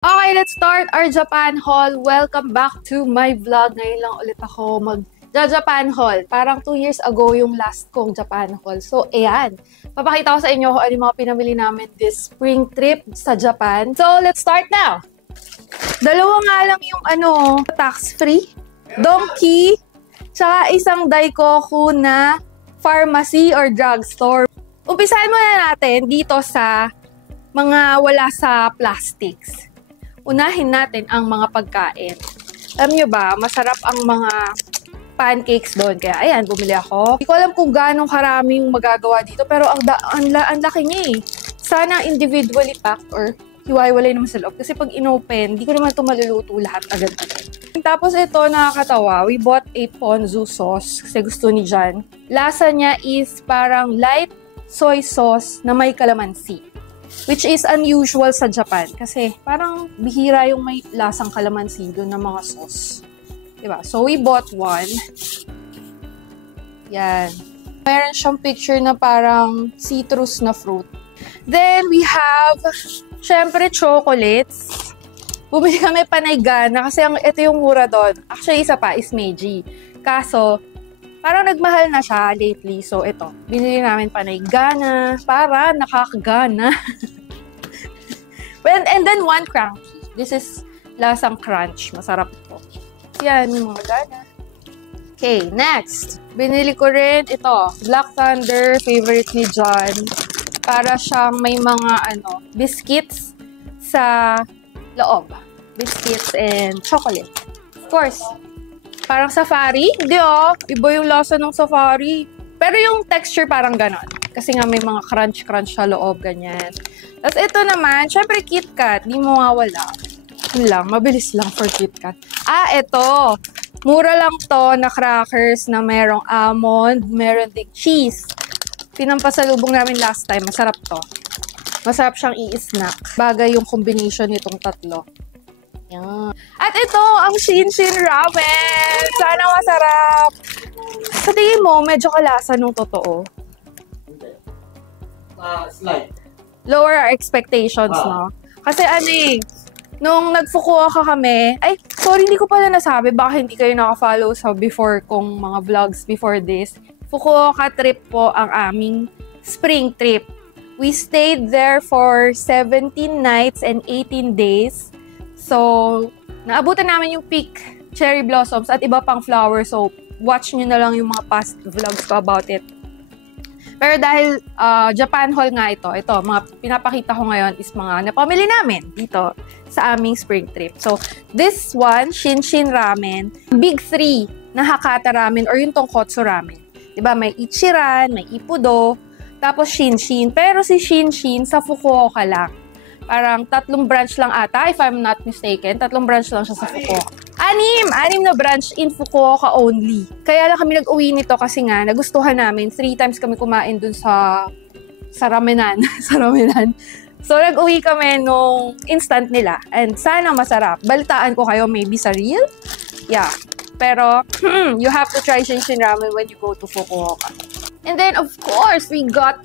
Okay, let's start our Japan haul. Welcome back to my vlog. Ngayon lang ulit ako mag-Japan haul. Parang 2 years ago yung last kong Japan haul. So, ayan. Papakita ko sa inyo kung ano yung mga pinamili namin this spring trip sa Japan. So, let's start now. Dalawa nga lang yung tax-free, Donkey, tsaka isang Daikoku na pharmacy or drugstore. Umpisahan muna natin dito sa mga wala sa plastics. Unahin natin ang mga pagkain. Alam nyo ba, masarap ang mga pancakes doon. Kaya ayan, bumili ako. Hindi ko alam kung gano'ng karaming magagawa dito, pero ang laki niya eh. Sana individually packed or hiwa-hiwalay naman sa loob. Kasi pag inopen, hindi ko naman ito maluluto lahat agad-agad. Tapos ito, nakakatawa. We bought a ponzu sauce kasi gusto ni Jan. Lasa niya is parang light soy sauce na may kalamansi. Which is unusual sa Japan kasi parang bihira yung may lasang kalamansi doon ng mga sauce. Diba? So, we bought one. Yan. Meron siyang picture na parang citrus na fruit. Then, we have, syempre, chocolates. Bumili kami panaygana kasi ito yung mura doon. Actually, isa pa is Meiji. Kaso, parang nagmahal na siya lately. So, ito. Binili namin panaygana para nakakagana. And then one cranky. This is lasang crunch. Masarap ito. Yan yung mga gana. Okay, next. Binili ko rin ito. Black Thunder. Favorite ni John. Para siyang may mga biscuits sa loob. Biscuits and chocolate. Of course. Parang safari? Hindi iba yung lasa ng safari. Pero yung texture parang ganon. Kasi nga may mga crunch-crunch sa loob, ganyan. Tapos ito naman, syempre KitKat. Di mo mawala. Yun lang, mabilis lang for KitKat. Ito. Mura lang to na crackers na merong almond, meron ding cheese. Pinampasalubong namin last time. Masarap to. Masarap siyang i-snack. Bagay yung combination nitong tatlo. Yan. At ito, ang Shinshin Ramen! Sana masarap! Sa tingin mo, medyo kalasa nung totoo. Slight. Lower our expectations, no? Kasi nung nag-Fukuoka kami, sorry, hindi ko pala nasabi, baka hindi kayo nakafollow sa before kong mga vlogs before this. Fukuoka trip po ang aming spring trip. We stayed there for 17 nights and 18 days. So, naabutan namin yung peak cherry blossoms at iba pang flowers. So, watch nyo na lang yung mga past vlogs ko about it. Pero dahil Japan haul nga ito, mga pinapakita ko ngayon is mga napamili namin dito sa aming spring trip. So, this one, Shinshin Ramen, Big 3 na Hakata Ramen or yung Tonkotsu Ramen. Diba? May Ichiran, may Ippudo, tapos Shinshin. Pero si Shinshin sa Fukuoka lang. Parang 3 branch lang ata, if I'm not mistaken. 3 branch lang siya sa Fukuoka. 6 na branch in Fukuoka only. Kaya lang kami nag-uwi nito kasi nga, nagustuhan namin. 3 times kami kumain dun sa ramenan. sa ramenan. So, nag-uwi kami nung instant nila. And sana masarap. Balitaan ko kayo, maybe sa real? Yeah. Pero, you have to try Shinshin Ramen when you go to Fukuoka. And then, of course, we got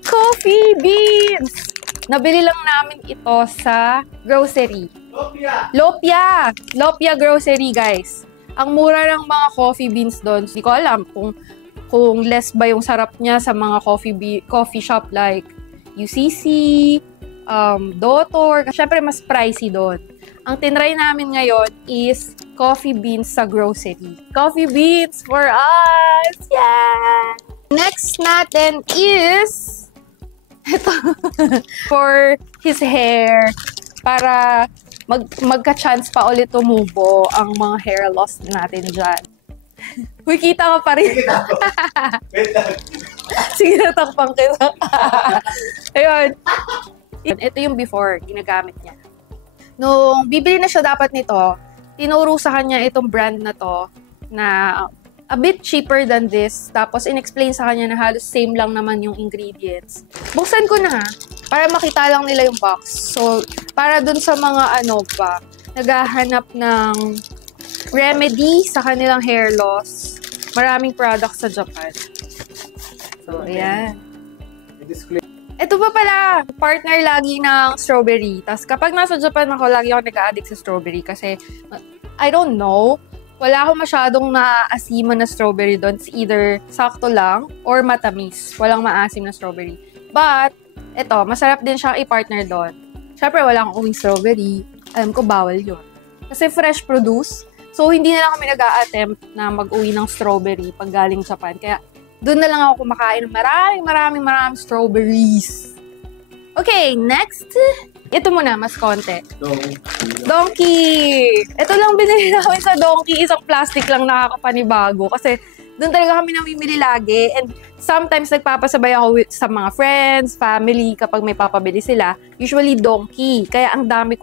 coffee beans! Nabili lang namin ito sa grocery. Lopia grocery, guys. Ang mura ng mga coffee beans doon. Hindi ko alam kung less ba yung sarap niya sa mga coffee shop like UCC, Dotor. Syempre, mas pricey doon. Ang tinry namin ngayon is coffee beans sa grocery. Coffee beans for us! Yeah! Next natin is ito, for his hair, para magka-chance pa ulit tumubo ang mga hair loss natin dyan. Uy, kita ka pa rin. Wait lang. Sige, natakpang kita. Ayun. Ito yung before, ginagamit niya. Nung bibili na siya dapat nito, tinuro sa kanya itong brand na to, na a bit cheaper than this. Tapos, in-explain sa kanya na halos same lang naman yung ingredients. Buksan ko na, para makita lang nila yung box. So, para dun sa mga naghahanap ng remedy sa kanilang hair loss. Maraming products sa Japan. So, ayan. Ito pa pala, partner lagi ng strawberry. Tapos kapag nasa Japan ako, lagi ako nag-a-addict sa strawberry kasi, I don't know, wala akong masyadong naaasiman na strawberry doon. It's either sakto lang or matamis. Walang maasim na strawberry. But, ito, masarap din siyang i-partner doon. Siyempre, wala akong uwing strawberry. Alam ko, bawal yun. Kasi fresh produce. So, hindi na lang kami nag-a-attempt na mag-uwi ng strawberry pag galing Japan. Kaya, doon na lang ako kumakain ng maraming strawberries. Okay, next. Ito muna, mas konti. Donkey! Ito lang binili namin sa Donkey. Isang plastic lang nakakapanibago. Kasi doon talaga kami namimili lagi. And sometimes nagpapasabay ako sa mga friends, family, kapag may papabili sila. Usually Donkey. Kaya ang dami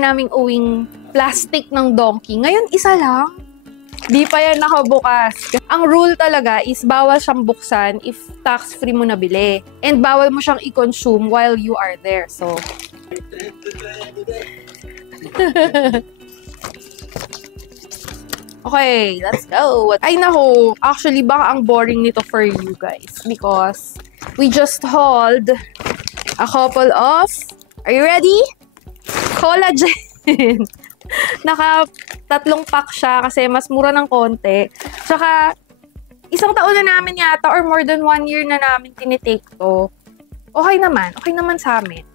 naming uwing plastic ng Donkey. Ngayon, isa lang. Di pa yan nakabukas. Ang rule talaga is bawal siyang buksan if tax-free mo nabili. And bawal mo siyang i-consume while you are there. So, okay, let's go. Ay nako, actually baka ang boring nito for you guys because we just hauled a couple of, are you ready? Collagen. Naka 3 pack siya kasi mas mura ng konti. Tsaka, isang taon na namin yata or more than 1 year na namin tinitake to. Okay naman sa amin.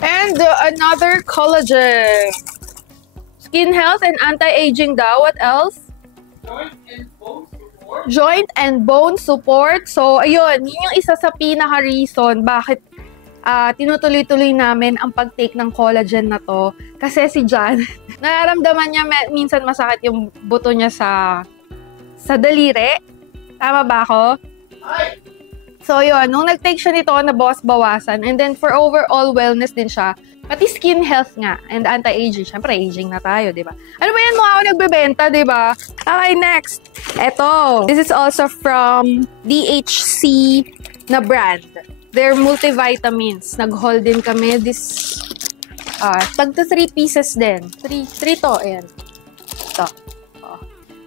And another collagen. Skin health and anti-aging daw. What else? Joint and bone support. So, ayun. Yun yung isa sa pinaka-reason bakit tinutuloy-tuloy namin ang pag-take ng collagen na to. Kasi si John, nararamdaman niya minsan masakit yung buto niya sa daliri. Tama ba ako? So, yun. Nung nag-take siya nito, nabawas-bawasan. And then, for overall wellness din siya. Pati skin health nga. And anti-aging. Siyempre, aging na tayo, di ba? Ano ba yan? Mukha ako nagbebenta, di ba? Okay, next. Eto. This is also from DHC na brand. They're multivitamins. Nag-haul din kami. This, tagto 3 pieces din. 3 to, ayan. Ito.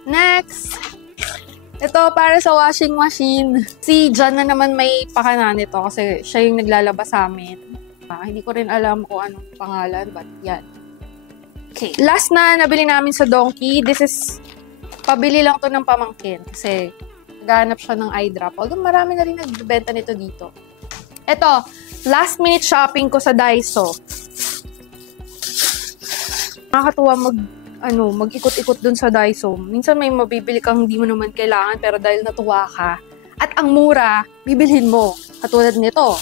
Next. Ito, para sa washing machine. Si John na naman may pakana nito kasi siya yung naglalaba sa amin. Hindi ko rin alam kung anong pangalan, but yan. Okay. Last na nabili namin sa Donkey. This is, pabili lang to ng pamangkin kasi naghanap siya ng eye drop. Although marami na rin nagbebenta nito dito. Ito, last minute shopping ko sa Daiso. Nakakatuwa mag-ikot-ikot dun sa Daiso. Minsan may mabibili kang hindi mo naman kailangan pero dahil natuwa ka at ang mura, bibilhin mo. Katulad nito.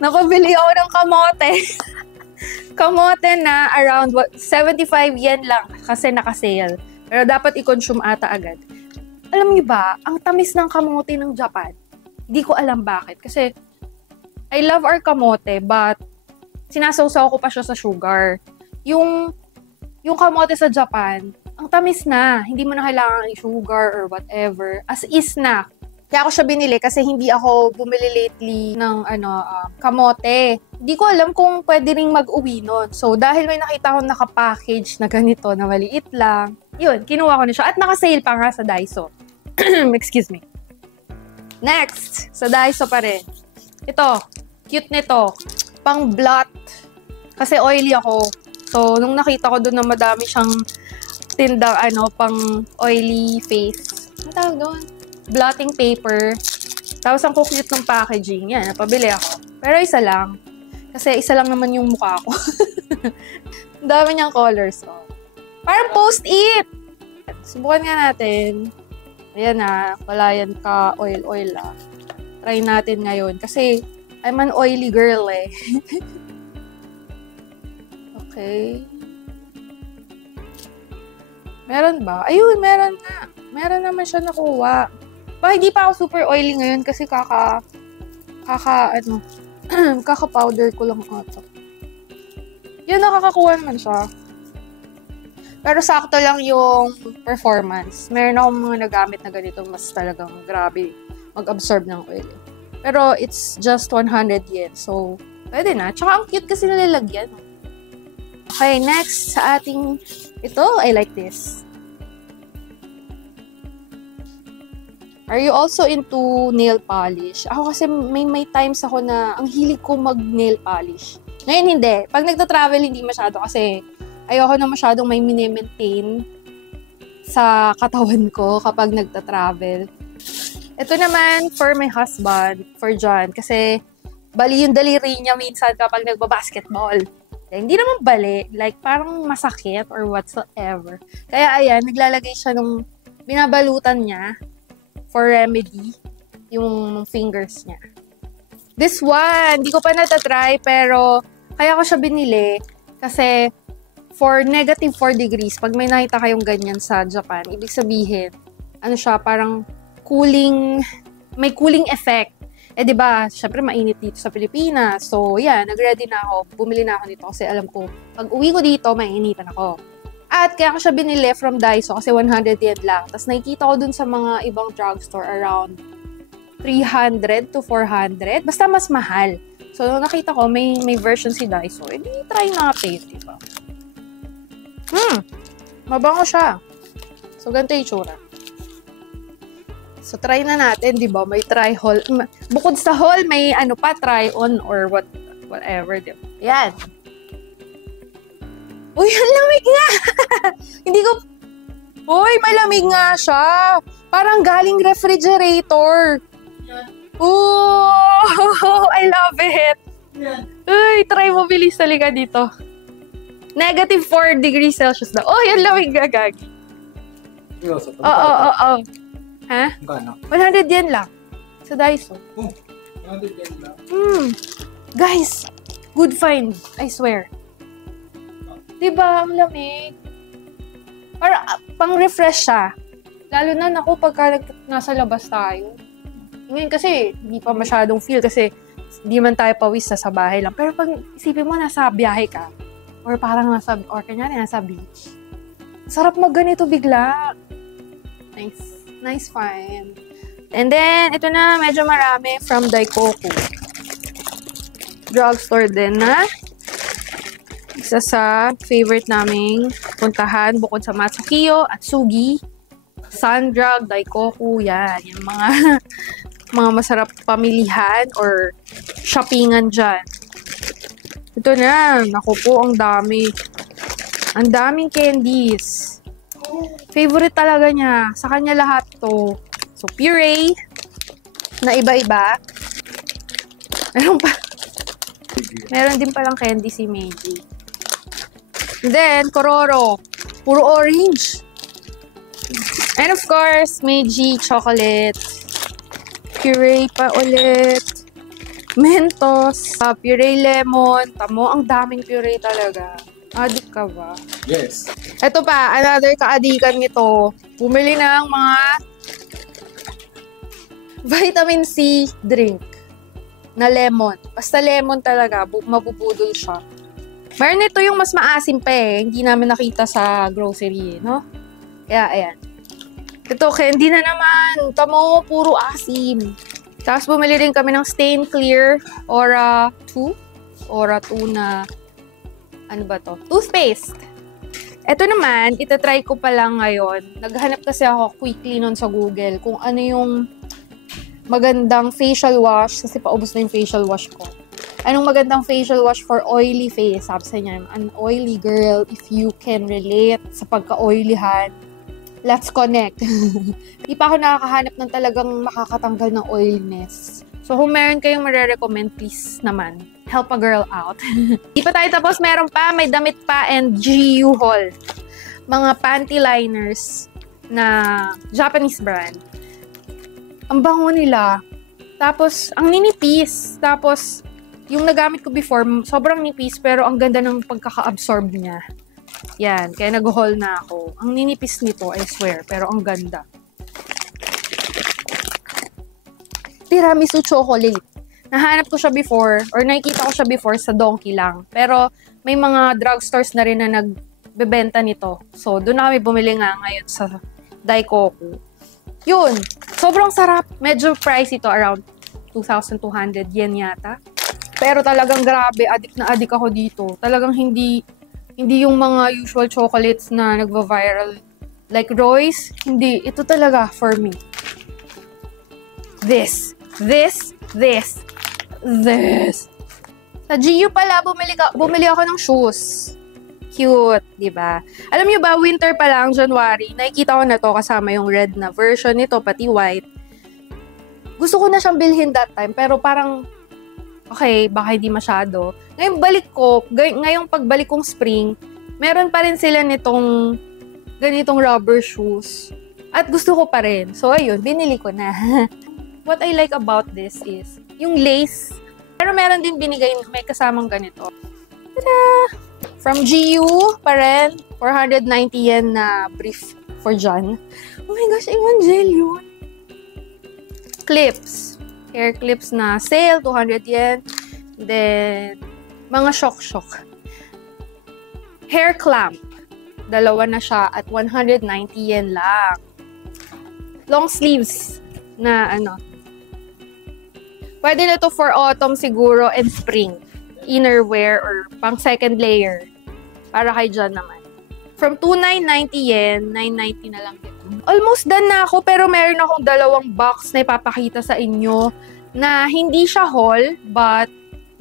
Nakabili ako ng kamote. Kamote na around 75 yen lang kasi naka-sale. Pero dapat i-consume ata agad. Alam niyo ba, ang tamis ng kamote ng Japan. Di ko alam bakit. Kasi, I love our kamote, but sinasawsaw ko pa siya sa sugar. Yung kamote sa Japan, ang tamis na. Hindi mo na kailangan i-sugar or whatever. As is na. Kaya ako siya binili kasi hindi ako bumili lately ng kamote. Hindi ko alam kung pwede ring mag-uwi nun. So, dahil may nakita akong nakapackage na ganito, na maliit lang, yun, kinuha ko na siya. At naka-sale pa nga sa Daiso. Excuse me. Next, sa Daiso pa rin. Ito, cute nito. Pang blot. Kasi oily ako. So, nung nakita ko doon na madami siyang tindang pang oily face. Ano tawag doon? Blotting paper. Tapos ang cute ng packaging. Yan, napabili ako. Pero isa lang. Kasi isa lang naman yung mukha ko. Ang dami niyang colors. So. Parang post-it! Subukan nga natin. Ayan wala yan ka oil Try natin ngayon. Kasi, I'm an oily girl eh. Okay. Meron ba? Ayun, meron na. Meron naman siya nakuha. Hindi pa ako super oily ngayon kasi kaka-powder ko lang ata. Yun, nakakakuha naman siya. Pero sakto lang yung performance. Meron akong mga nagamit na ganito, mas talagang grabe mag-absorb ng oil. Pero it's just 100 yen. So, pwede na. Tsaka ang cute kasi nalalagyan. Okay, next sa ating ito, I like this. Are you also into nail polish? Ako kasi may times ako na ang hilig ko mag-nail polish. Ngayon hindi. Pag nagta-travel, hindi masyado kasi ayoko na masyadong may mini-maintain sa katawan ko kapag nagta-travel. Ito naman for my husband, for John. Kasi bali yung daliri niya minsan kapag nagbabasketball. Hindi naman bali. Like parang masakit or whatsoever. Kaya ayan, naglalagay siya nung binabalutan niya for remedy yung fingers niya. This one, hindi ko pa natatry pero kaya ko siya binili kasi for negative 4 degrees, pag may nakita kayong ganyan sa Japan, ibig sabihin, ano siya, parang cooling, may cooling effect. Eh, di ba, syempre mainit dito sa Pilipinas. So, yeah, nag-ready na ako. Bumili na ako nito kasi alam ko, pag uwi ko dito, mainitan ako. At kaya ko siya binili from Daiso kasi 100 yen lang. Tapos nakikita ko dun sa mga ibang drugstore around 300 to 400. Basta mas mahal. So, nakita ko, may version si Daiso. Eh, di try natin, di ba? Mabango siya. So, ganito yung itsura. So, try na natin, di ba? May try haul. Bukod sa haul, may ano pa, try on or whatever, di ba? Yan. Uy, ang lamig nga! Hindi ko... Uy, malamig nga siya. Parang galing refrigerator. Ooh, I love it. Uy, try mo bilis talaga dito. Negative 4 degrees Celsius daw. Oh, yan lamig gagagi. Oo. Ha? Gano? 100 yen lang. Sa Daiso. 100 yen lang. Guys, good find. I swear. Diba, ang lamig. Para pang-refresh siya. Lalo na, naku, pagka nasa labas tayo. Ngayon kasi, hindi pa masyadong feel kasi hindi man tayo pawis sa bahay lang. Pero pag isipin mo, nasa biyahe ka. Or parang kanyari, nasa beach. Sarap magganito bigla. Nice find. And then, ito na, medyo marami from Daikoku. Drugstore din na. Isa sa favorite naming puntahan bukod sa Matsukiyo at Sugi. Sundrug, Daikoku, yan. Yung mga masarap pamilihan or shoppingan dyan. Ito na. Naku po, ang dami. Ang daming candies. Favorite talaga niya. Sa kanya lahat to. So, puree na iba-iba. Meron din palang candy si Meiji. And then, Kororo. Puro orange. And of course, Meiji chocolate. Puree pa ulit. Mentos. Puree lemon. Tamo, ang daming puree talaga. Adik ka ba? Yes. Ito pa, another kaadikan nito. Bumili ng mga vitamin C drink na lemon. Basta lemon talaga, mabubudol siya. Meron nito yung mas maasim pa eh. Hindi namin nakita sa grocery, no? Kaya, ayan. Ito, candy na naman. Tamo, puro asim. Tapos bumili rin kami ng Stain Clear Aura 2. Aura 2 na, ano ba to? Toothpaste. Ito naman, itatry ko pa lang ngayon. Naghanap kasi ako quickly nun sa Google kung ano yung magandang facial wash. Kasi paubos na yung facial wash ko. Anong magandang facial wash for oily face? Sabi sa niya, an oily girl, if you can relate sa pagka-oilyhan, let's connect. Di pa ako nakakahanap ng talagang makakatanggal ng oiliness. So, kung meron kayong marirecommend, please naman, help a girl out. Di pa tayo tapos, meron pa, may damit pa, and GU haul. Mga panty liners na Japanese brand. Ang bango nila. Tapos, ang ninipis. Tapos, yung nagamit ko before, sobrang nipis, pero ang ganda ng pagkaka-absorb niya. Yan, kaya nag-haul na ako. Ang ninipis nito, I swear, pero ang ganda. Tiramisu chocolate. Nahanap ko siya before, or nakikita ko siya before sa Donkey lang. Pero may mga drugstores na rin na nagbebenta nito. So, doon na kami bumili nga ngayon sa Daikoku. Yun, sobrang sarap. Medyo pricey ito, around 2,200 yen yata. Pero talagang grabe, adik na adik ako dito. Talagang hindi yung mga usual chocolates na nagva-viral like Royce. Hindi, ito talaga for me. this. Sa GU pala, bumili ako ng shoes. Cute, di ba? Alam niyo ba, winter pa lang, January, nakikita ko na to kasama yung red na version nito, pati white. Gusto ko na siyang bilhin that time, pero parang, okay, baka hindi masyado. Ngayong pagbalik kong spring, meron pa rin sila nitong ganitong rubber shoes. At gusto ko pa rin. So, ayun, binili ko na. What I like about this is, yung lace. Pero meron din binigay, may kasamang ganito. Tada! From GU pa rin, 490 yen na brief for John. Oh my gosh, Evangel yun. Clips. Hair clips na sale, 200 yen. Then, mga shock. Hair clamp. Dalawa na siya at 190 yen lang. Long sleeves na Pwede na to for autumn siguro and spring. Innerwear or pang second layer. Para kay John naman. From 2,990 yen, 990 na lang dito. Almost done na ako, pero meron akong dalawang box na ipapakita sa inyo na hindi siya haul, but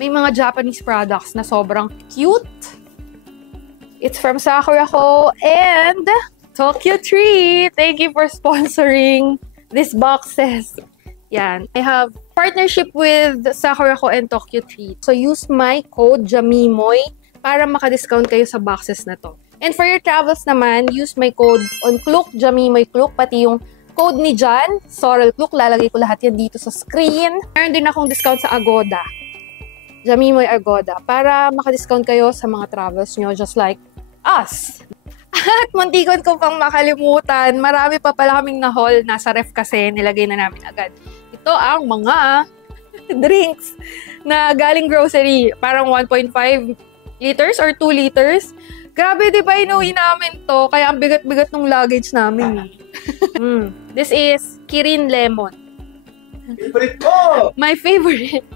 may mga Japanese products na sobrang cute. It's from Sakurako and Tokyo Treat. Thank you for sponsoring these boxes. Yan. I have partnership with Sakurako and Tokyo Treat. So use my code JAMIMOY para maka-discount kayo sa boxes na to. And for your travels naman, use my code on Klook, JAMIMOY Klook, pati yung code ni John, Sorel Klook. Lalagay ko lahat yan dito sa screen. Meron din akong discount sa Agoda. JAMIMOY Agoda. Para maka-discount kayo sa mga travels nyo just like us. At muntikon ko pang makalimutan, marami pa pala kaming na-haul. Nasa ref kasi, nilagay na namin agad. Ito ang mga drinks na galing grocery. Parang 1.5 liters or 2 liters. Grabe, di ba inuwi namin to? Kaya ang bigat-bigat ng luggage namin. This is Kirin Lemon. Favorite ko! My favorite.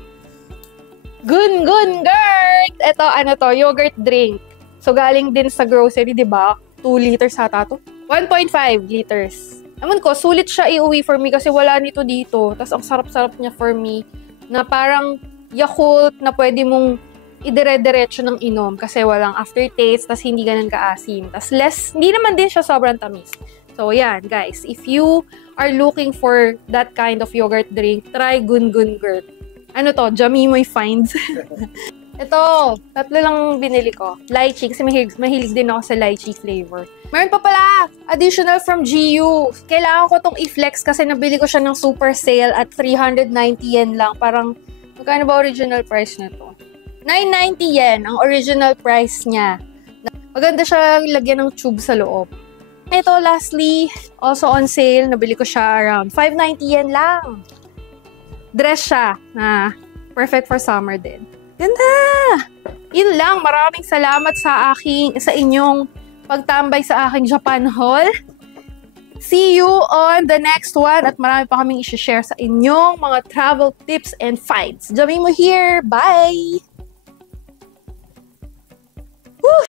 Gun Gurt! Ito, yogurt drink. So, galing din sa grocery, di ba? 2 liters ata to. 1.5 liters. Naman ko, sulit siya iuwi for me kasi wala nito dito. Tapos, ang sarap-sarap niya for me na parang Yakult na pwede mong idire-diretso ng inom kasi walang aftertaste, tapos hindi ganun kaasim. Tapos hindi naman din siya sobrang tamis. So, yan, guys. If you are looking for that kind of yogurt drink, try Gun Gurt. Ano to? JAMIMOY Finds. Ito, 3 lang binili ko. Lychee, kasi mahilig din ako sa lychee flavor. Meron pa pala, additional from GU. Kailangan ko tong i-flex kasi nabili ko siya ng super sale at 390 yen lang. Parang, magkano ba original price na to? 990 yen ang original price niya. Maganda siya lagyan ng tube sa loob. Ito, lastly, also on sale. Nabili ko siya around 590 yen lang. Dress siya na perfect for summer din. Ganda! Yun lang. Maraming salamat sa inyong pagtambay sa aking Japan haul. See you on the next one at marami pa kaming i-share sa inyong mga travel tips and finds. JAMIMOY here. Bye!